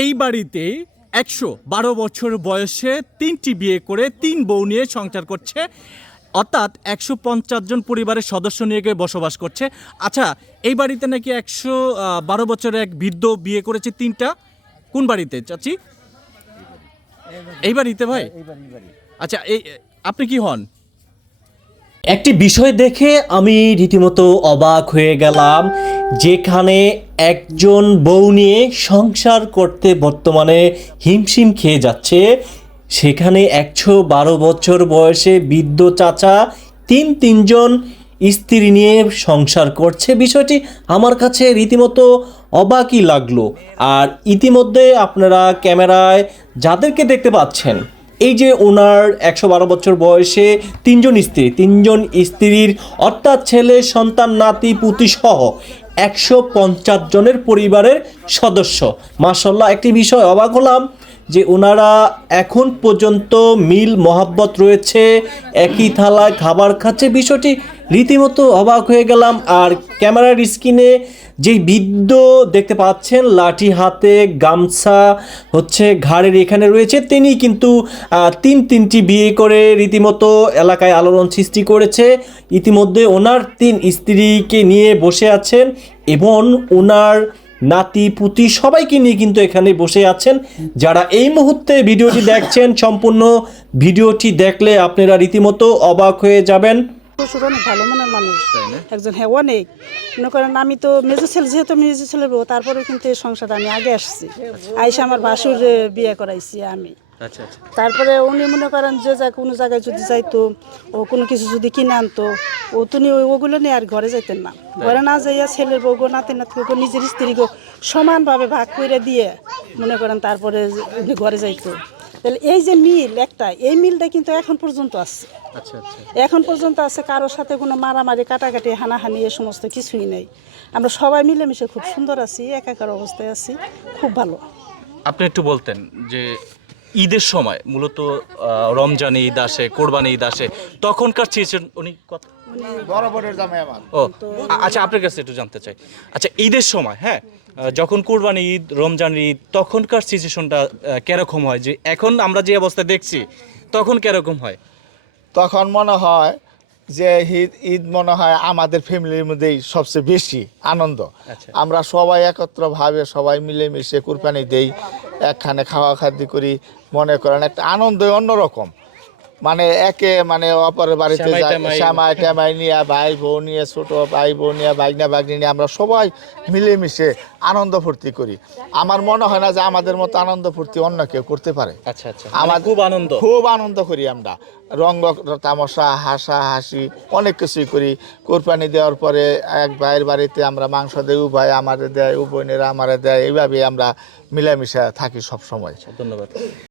এই বাড়িতে একশো বারো বছর বয়সে তিনটি বিয়ে করে তিন বউ নিয়ে সংসার করছে। অর্থাৎ একশো পঞ্চাশ জন পরিবারের সদস্য নিয়ে গিয়ে বসবাস করছে। আচ্ছা এই বাড়িতে নাকি একশো বারো বছরের এক বৃদ্ধ বিয়ে করেছে তিনটা? কোন বাড়িতে চাচি? এই বাড়িতে। ভাই? আচ্ছা এই আপনি কি হন? একটি বিষয় দেখে আমি রীতিমতো অবাক হয়ে গেলাম, যেখানে একজন বউ নিয়ে সংসার করতে বর্তমানে হিমশিম খেয়ে যাচ্ছে। সেখানে একশো বারো বছর বয়সে বৃদ্ধ চাচা তিন তিনজন স্ত্রী নিয়ে সংসার করছে। বিষয়টি আমার কাছে রীতিমতো অবাকই লাগল। আর ইতিমধ্যে আপনারা ক্যামেরায় যাদেরকে দেখতে পাচ্ছেন এই যে ওনার একশো বারো বছর বয়সে তিনজন স্ত্রী, তিনজন স্ত্রীর অর্থাৎ ছেলে, সন্তান, নাতি, পুতি সহ একশো পঞ্চাশ জনের পরিবারের সদস্য। মাসাল্লাহ একটি বিষয় অবাক হলাম যে ওনারা এখন পর্যন্ত মিল মহাব্বত রয়েছে, একই থালায় খাবার খাচ্ছে। বিষয়টি রীতিমতো অবাক হয়ে গেলাম। আর ক্যামেরার স্ক্রিনে যেই বৃদ্ধ দেখতে পাচ্ছেন, লাঠি হাতে গামছা হচ্ছে ঘাড়ের এখানে রয়েছে। তিনি কিন্তু তিন তিনটি বিয়ে করে রীতিমতো এলাকায় আলোড়ন সৃষ্টি করেছে। ইতিমধ্যে ওনার তিন স্ত্রীকে নিয়ে বসে আছেন এবং ওনার নাতি পুতি সবাইকে নিয়ে কিন্তু এখানে বসে আছেন। যারা এই মুহূর্তে ভিডিওটি দেখছেন সম্পূর্ণ ভিডিওটি দেখলে আপনারা রীতিমতো অবাক হয়ে যাবেন। শ্বশুর অনেক ভালো মনের মানুষ। একজন হ্যাঁ অনেক। মনে করেন আমি তো মেজো ছেলে যেহেতু মেজো ছেলে বউ তারপরে কিন্তু এই সংসারে আমি আগে আসছি। আইসা আমার ভাসুর বিয়ে করাইছি আমি। আচ্ছা আচ্ছা। তারপরে উনি মনে করেন যে যা কোনো জায়গায় যদি যাইতো ও কোনো কিছু যদি কিনে আনতো ও তুমি ওই- ওগুলো নিয়ে আর ঘরে যাইতেন না। ঘরে না যাইয়া ছেলের বউ গো নাতি নাতি গো নিজের স্ত্রী গো সমানভাবে ভাগ করে দিয়ে মনে করেন তারপরে ঘরে যাইতো। তাহলে এই যে মিল একটা এই মিলটা কিন্তু এখন পর্যন্ত আছে। আচ্ছা আচ্ছা। এখন পর্যন্ত আছে কারোর সাথে কোনো মারামারি কাটাকাটি হানাহানি এ সমস্ত কিছুই নেই। আমরা সবাই মিলেমিশে খুব সুন্দর আছি একাকার অবস্থায় আছি খুব ভালো। আপনি একটু বলতেন যে ঈদের সময় মূলত রমজান ঈদ আসে কোরবানি ঈদ আসে তখনকার চেয়েছেন উনি কত ও আচ্ছা আপনার কাছে একটু জানতে চাই। আচ্ছা ঈদের সময় হ্যাঁ যখন কোরবানি ঈদ রমজান ঈদ তখনকার সিচুয়েশনটা কীরকম হয়? যে এখন আমরা যে অবস্থা দেখছি তখন কীরকম হয়? তখন মনে হয় যে ঈদ ঈদ মনে হয় আমাদের ফ্যামিলির মধ্যেই সবচেয়ে বেশি আনন্দ। আচ্ছা। আমরা সবাই একত্রভাবে সবাই মিলেমিশে কুরবানি দেই। একখানে খাওয়া খাদ্য করি মনে করেন একটা আনন্দ অন্যরকম মানে একে মানে অপরের বাড়িতে যাই শ্যামাই ট্যামাই নিয়ে ভাই বউ নিয়ে ছোট ভাই বউ নিয়ে বাগনি নিয়ে আমরা সবাই মিলেমিশে আনন্দ ফুর্তি করি। আমার মনে হয় না যে আমাদের মতো আনন্দ ফুর্তি অন্য কেউ করতে পারে। আচ্ছা আচ্ছা। আমার আমার খুব আনন্দ। খুব আনন্দ করি আমরা। রঙ্গ তামাশা হাসা হাসি অনেক কিছুই করি। কোরবানি দেওয়ার পরে এক ভাইয়ের বাড়িতে আমরা মাংস দেই উ ভাই আমারে দেয় উ বোনেরা আমারে দেয়। এইভাবে আমরা মিলামিশা থাকি সব সময় ধন্যবাদ।